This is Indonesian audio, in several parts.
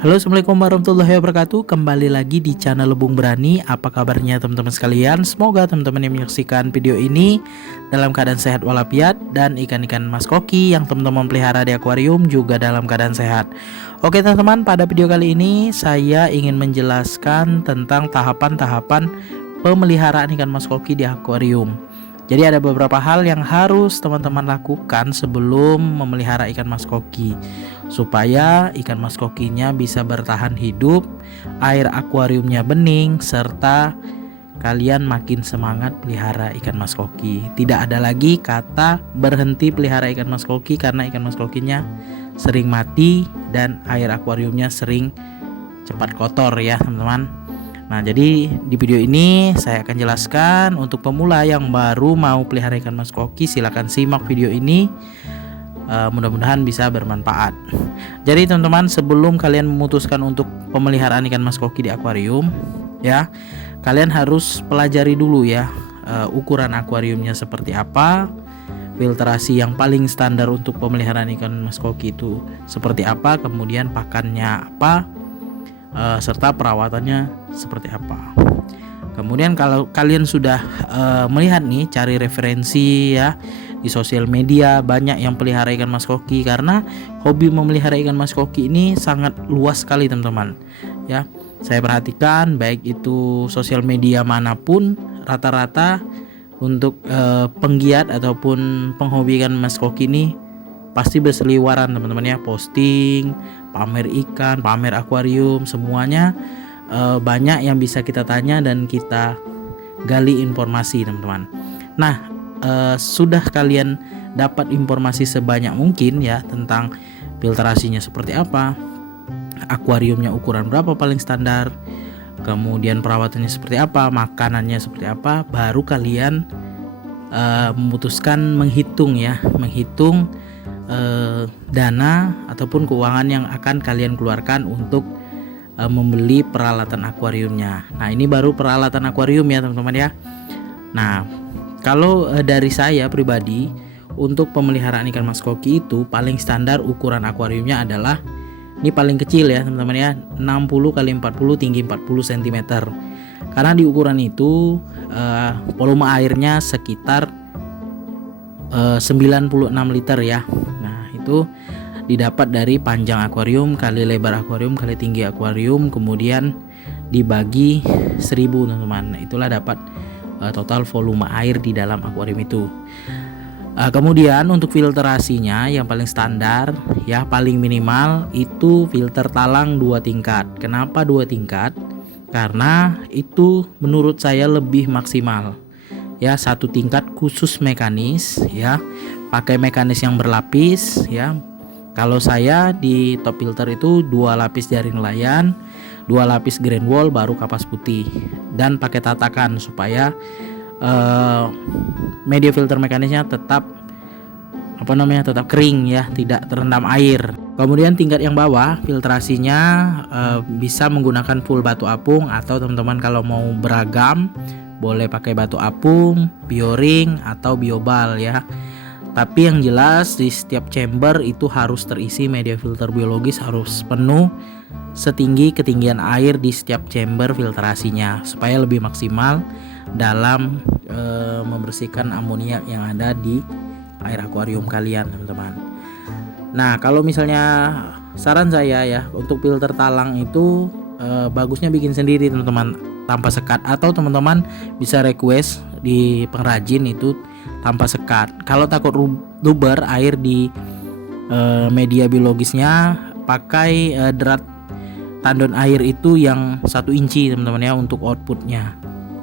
Halo, assalamualaikum warahmatullahi wabarakatuh. Kembali lagi di channel Lebung Berani. Apa kabarnya teman-teman sekalian? Semoga teman-teman yang menyaksikan video ini dalam keadaan sehat walafiat, dan ikan-ikan mas koki yang teman-teman pelihara di akuarium juga dalam keadaan sehat. Oke teman-teman, pada video kali ini saya ingin menjelaskan tentang tahapan-tahapan pemeliharaan ikan mas koki di akuarium. Jadi ada beberapa hal yang harus teman-teman lakukan sebelum memelihara ikan mas koki, supaya ikan mas kokinya bisa bertahan hidup, air akuariumnya bening, serta kalian makin semangat pelihara ikan mas koki. Tidak ada lagi kata berhenti pelihara ikan mas koki karena ikan mas kokinya sering mati dan air akuariumnya sering cepat kotor ya teman-teman. Nah, jadi di video ini saya akan jelaskan untuk pemula yang baru mau pelihara ikan mas koki, silahkan simak video ini. Mudah-mudahan bisa bermanfaat. Jadi teman-teman, sebelum kalian memutuskan untuk pemeliharaan ikan mas koki di akuarium ya, kalian harus pelajari dulu ya ukuran akuariumnya seperti apa, filtrasi yang paling standar untuk pemeliharaan ikan mas koki itu seperti apa, kemudian pakannya apa, serta perawatannya seperti apa. Kemudian kalau kalian sudah melihat nih, cari referensi ya di sosial media. Banyak yang pelihara ikan mas koki, karena hobi memelihara ikan mas koki ini sangat luas sekali teman-teman ya. Saya perhatikan baik itu sosial media manapun, rata-rata untuk penggiat ataupun penghobi ikan mas koki ini pasti berseliweran teman-teman ya, posting, pamer ikan, pamer akuarium, semuanya banyak yang bisa kita tanya dan kita gali informasi teman-teman. Nah, sudah kalian dapat informasi sebanyak mungkin ya tentang filtrasinya seperti apa, akuariumnya ukuran berapa paling standar, kemudian perawatannya seperti apa, makanannya seperti apa, baru kalian memutuskan menghitung dana ataupun keuangan yang akan kalian keluarkan untuk membeli peralatan akuariumnya. Nah, ini baru peralatan akuarium ya teman-teman ya. Nah, kalau dari saya pribadi, untuk pemeliharaan ikan mas koki itu paling standar ukuran akuariumnya adalah, ini paling kecil ya teman-teman ya, 60 x 40 tinggi 40 cm. Karena di ukuran itu volume airnya sekitar 96 liter ya. Nah, itu didapat dari panjang akuarium kali lebar akuarium kali tinggi akuarium, kemudian dibagi 1000 teman-teman. Nah, itulah dapat total volume air di dalam akuarium itu. Kemudian untuk filtrasinya yang paling standar ya, paling minimal itu filter talang 2 tingkat. Kenapa 2 tingkat? Karena itu menurut saya lebih maksimal ya. 1 tingkat khusus mekanis ya, pakai mekanis yang berlapis ya. Kalau saya di top filter itu 2 lapis jaring nelayan, 2 lapis grand wall, baru kapas putih, dan pakai tatakan supaya media filter mekanisnya tetap tetap kering ya, tidak terendam air. Kemudian tingkat yang bawah filtrasinya bisa menggunakan full batu apung, atau teman-teman kalau mau beragam boleh pakai batu apung, bioring atau biobal ya. Tapi yang jelas di setiap chamber itu harus terisi media filter biologis, harus penuh setinggi ketinggian air di setiap chamber filtrasinya, supaya lebih maksimal dalam membersihkan amonia yang ada di air akuarium kalian teman-teman. Nah, kalau misalnya saran saya ya, untuk filter talang itu bagusnya bikin sendiri teman-teman tanpa sekat, atau teman-teman bisa request di pengrajin itu tanpa sekat. Kalau takut luber air di media biologisnya, pakai drat tandon air itu yang 1 inci teman-teman ya, untuk outputnya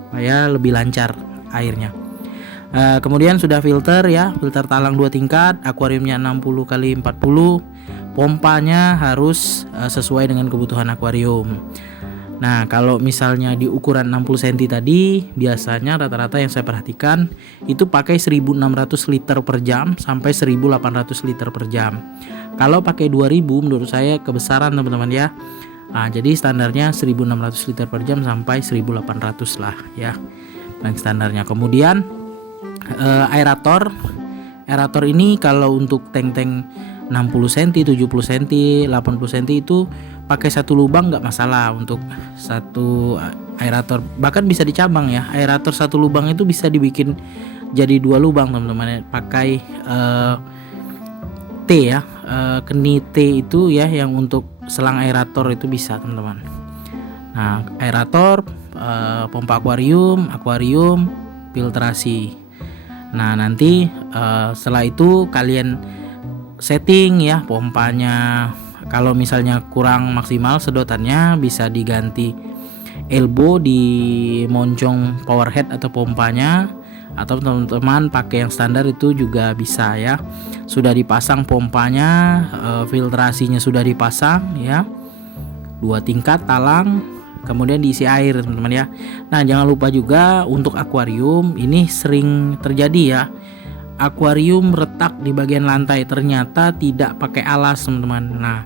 supaya lebih lancar airnya. Kemudian sudah filter ya, filter talang 2 tingkat, akuariumnya 60 x 40, pompanya harus sesuai dengan kebutuhan akuarium. Nah, kalau misalnya di ukuran 60 cm tadi, biasanya rata-rata yang saya perhatikan itu pakai 1600 liter per jam sampai 1800 liter per jam. Kalau pakai 2000 menurut saya kebesaran teman-teman ya. Nah, jadi standarnya 1600 liter per jam sampai 1800 lah ya, yang standarnya. Kemudian aerator ini kalau untuk tank-tank 60 cm, 70 cm, 80 cm itu pakai satu lubang nggak masalah untuk satu aerator. Bahkan bisa dicabang ya, aerator satu lubang itu bisa dibikin jadi 2 lubang teman-teman, pakai T ya, keni T itu ya, yang untuk selang aerator itu bisa teman-teman. Nah, aerator, pompa akuarium, filtrasi. Nah, nanti setelah itu kalian setting ya pompanya. Kalau misalnya kurang maksimal sedotannya, bisa diganti elbow di moncong power head atau pompanya, atau teman-teman pakai yang standar itu juga bisa ya. Sudah dipasang pompanya, filtrasinya sudah dipasang ya, 2 tingkat talang, kemudian diisi air teman-teman ya. Nah, jangan lupa juga untuk akuarium ini sering terjadi ya, akuarium retak di bagian lantai, ternyata tidak pakai alas teman-teman. Nah,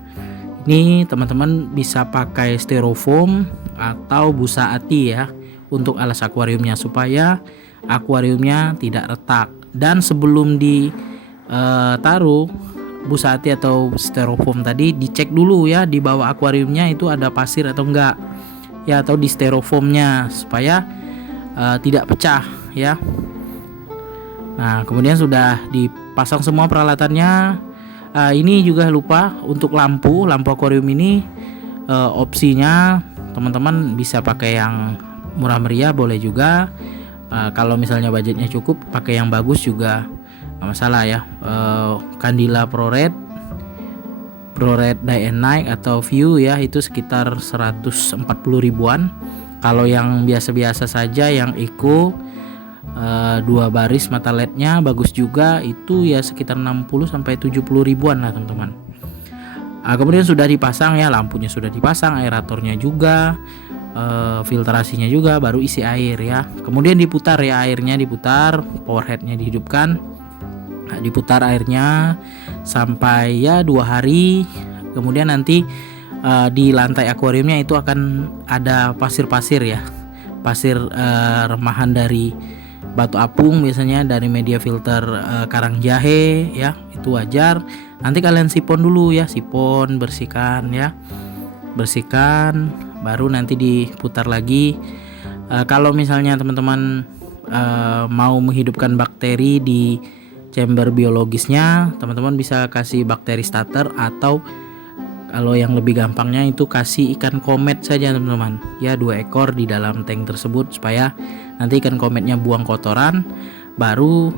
ini teman-teman bisa pakai styrofoam atau busa ati ya untuk alas akuariumnya, supaya akuariumnya tidak retak. Dan sebelum ditaruh busa ati atau styrofoam tadi, dicek dulu ya di bawah akuariumnya itu ada pasir atau enggak ya, atau di styrofoamnya, supaya tidak pecah ya. Nah, kemudian sudah dipasang semua peralatannya. Ini juga lupa untuk lampu akuarium ini, opsinya teman-teman bisa pakai yang murah meriah boleh juga. Kalau misalnya budgetnya cukup, pakai yang bagus juga nggak masalah ya. Candila ProRed Day and Night atau View ya, itu sekitar 140 ribuan. Kalau yang biasa-biasa saja, yang Eco 2 baris mata LED-nya bagus juga, itu ya sekitar 60 sampai 70 ribuan lah teman-teman. Kemudian sudah dipasang ya, lampunya sudah dipasang, aeratornya juga, filtrasinya juga, baru isi air ya. Kemudian diputar ya, airnya diputar, power head-nya dihidupkan, diputar airnya sampai ya 2 hari. Kemudian nanti di lantai akuariumnya itu akan ada pasir-pasir ya, pasir remahan dari batu apung, biasanya dari media filter karang jahe ya, itu wajar. Nanti kalian sipon dulu ya, sipon, bersihkan ya, bersihkan, baru nanti diputar lagi. Kalau misalnya teman-teman mau menghidupkan bakteri di chamber biologisnya, teman-teman bisa kasih bakteri starter, atau kalau yang lebih gampangnya itu kasih ikan komet saja teman-teman ya, 2 ekor di dalam tank tersebut, supaya nanti ikan kometnya buang kotoran, baru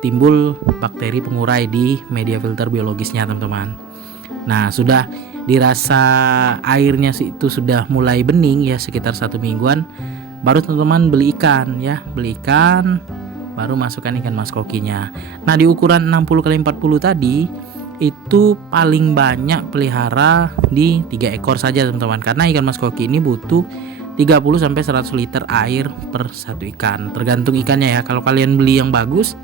timbul bakteri pengurai di media filter biologisnya teman-teman. Nah, sudah dirasa airnya itu sudah mulai bening ya, sekitar 1 mingguan, baru teman-teman beli ikan ya, beli ikan, baru masukkan ikan mas kokinya. Nah, di ukuran 60x40 tadi itu paling banyak pelihara di 3 ekor saja teman-teman, karena ikan mas koki ini butuh 30 sampai 100 liter air per satu ikan, tergantung ikannya ya. Kalau kalian beli yang bagus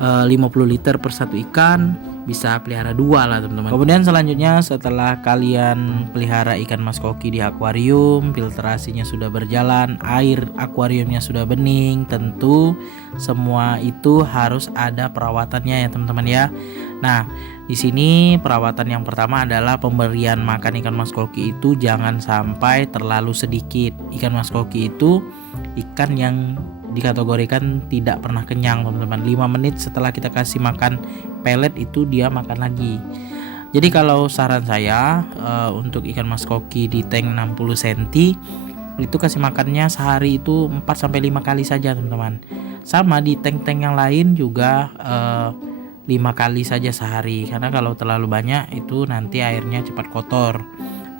50 liter per satu ikan, bisa pelihara 2 lah teman-teman. Kemudian selanjutnya, setelah kalian pelihara ikan mas koki di akuarium, filtrasinya sudah berjalan, air akuariumnya sudah bening, tentu semua itu harus ada perawatannya ya teman-teman ya. Nah, di sini perawatan yang pertama adalah pemberian makan ikan mas koki itu jangan sampai terlalu sedikit. Ikan mas koki itu ikan yang dikategorikan tidak pernah kenyang teman-teman. 5 menit setelah kita kasih makan pelet itu dia makan lagi. Jadi kalau saran saya untuk ikan mas koki di tank 60 cm itu kasih makannya sehari itu 4 sampai 5 kali saja teman-teman. Sama di tank-tank yang lain juga 5 kali saja sehari, karena kalau terlalu banyak itu nanti airnya cepat kotor.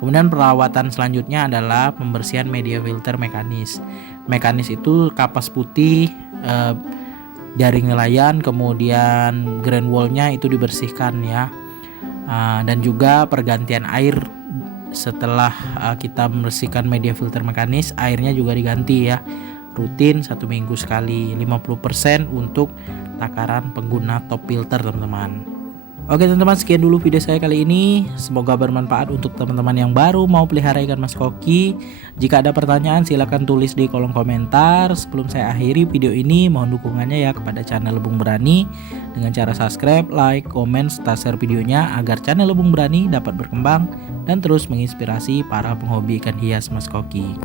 Kemudian perawatan selanjutnya adalah pembersihan media filter mekanis. Mekanis itu kapas putih, jaring nelayan, kemudian grand wall-nya itu dibersihkan ya. Dan juga pergantian air setelah kita membersihkan media filter mekanis, airnya juga diganti ya, rutin 1 minggu sekali. 50% untuk takaran pengguna top filter teman-teman. Oke teman-teman, sekian dulu video saya kali ini. Semoga bermanfaat untuk teman-teman yang baru mau pelihara ikan mas koki. Jika ada pertanyaan silahkan tulis di kolom komentar. Sebelum saya akhiri video ini, mohon dukungannya ya kepada channel Lebung Berani dengan cara subscribe, like, komen, serta share videonya agar channel Lebung Berani dapat berkembang dan terus menginspirasi para penghobi ikan hias mas koki.